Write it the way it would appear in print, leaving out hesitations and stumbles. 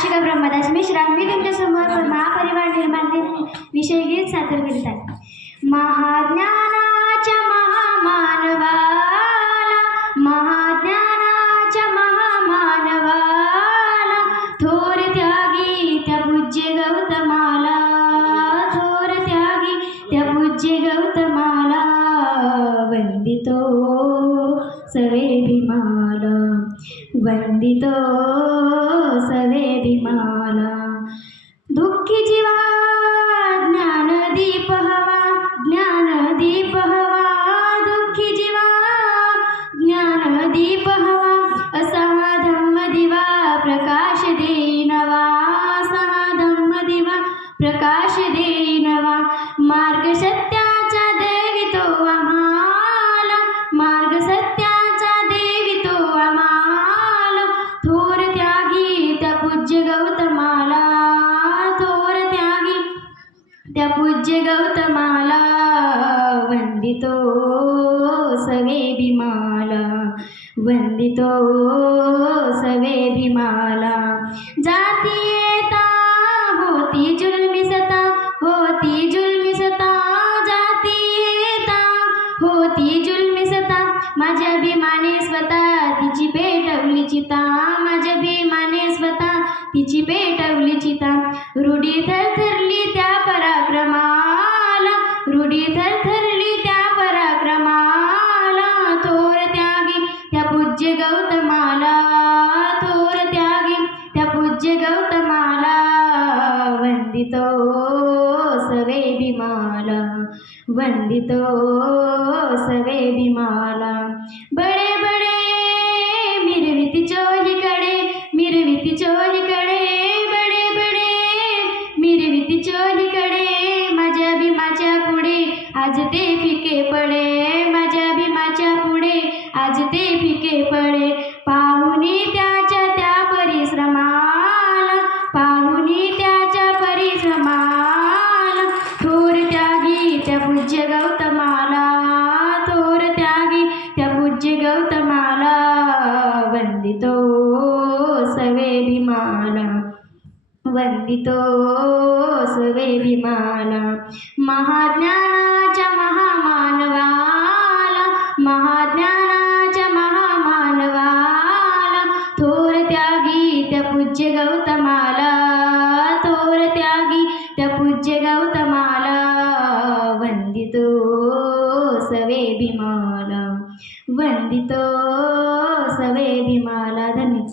आशिका ब्रह्मदास मिश्रा मी तुमच्यासमोर महापरिवार निर्माण दिन विषय गीत सादर करीत आहे। महाज्ञानाच्या महामानवाला, महाज्ञानाच्या महामानवाला, थोर त्यागी त्या पूज्य गौतमाला, थोर त्यागी त्या पूज्य गौतमाला, वंदितो सवे भीमाला, वंदितो सवे भीमाला। दुःखी जीवा ज्ञानदीप हवा, ज्ञानदीप हवा, दुःखी जीवा ज्ञानदीप हवा, असा धम्म दिवा प्रकाश देनवा, असा धम्म दिवा प्रकाश देनवा। मार्ग सत्याचा देवितो आम्हाला, मार्ग सत्याचा देवितो आम्हाला, थोर त्यागी त्या पूज्य गौतमाला, थोर त्यागी त्या पूज्य गौतमाला, वंदितो सवे भीमाला, वंदितो सवे भीमाला। जाती येता होती जुलमी सता, होती जुलमी सता, जाती येता होती जुलमी सता, माझ्या भीमाने स्वतः तिची पेटवली चिता, माझ्या भीमाने स्वतः तिची पेटवली चिता। रूढी थरथरली त्या पराक्रमाला, रूढी थरथरली त्या पराक्रमाला, थोर त्यागी त्या पूज्य गौतमाला, थोर त्यागी त्या पूज्य गौतमाला, वंदितो सवे भीमाला, वंदितो सवे भीमाला। बडे बडे मिरविती चोहीकडे, मिरविती चोहीकडे, बडे बडे मिरविती चोहीकडे, माझ्या भीमाच्या पुढे आज ते फिके पडे, माझ्या भीमाच्या पुढे आज ते फिके पडे। पाहुनी त्याच्या त्या परिश्रमाला, पाहुनी त्याच्या परिश्रमाला, थोर त्यागी त्या पूज्य गौतमाला, थोर त्यागी त्या पूज्य गौतमाला, वंदितो सवे भीमाला, वंदितो सवे भीमाला। महाज्ञानाच्या महामानवाला, महाज्ञानाच्या महामानवाला, थोर त्यागी त्या पूज्य गौतमाला, थोर त्यागी त्या पूज्य गौतमाला, वंदितो सवे भीमाला, वंदितो सवे भीमाला। धन्यवाद।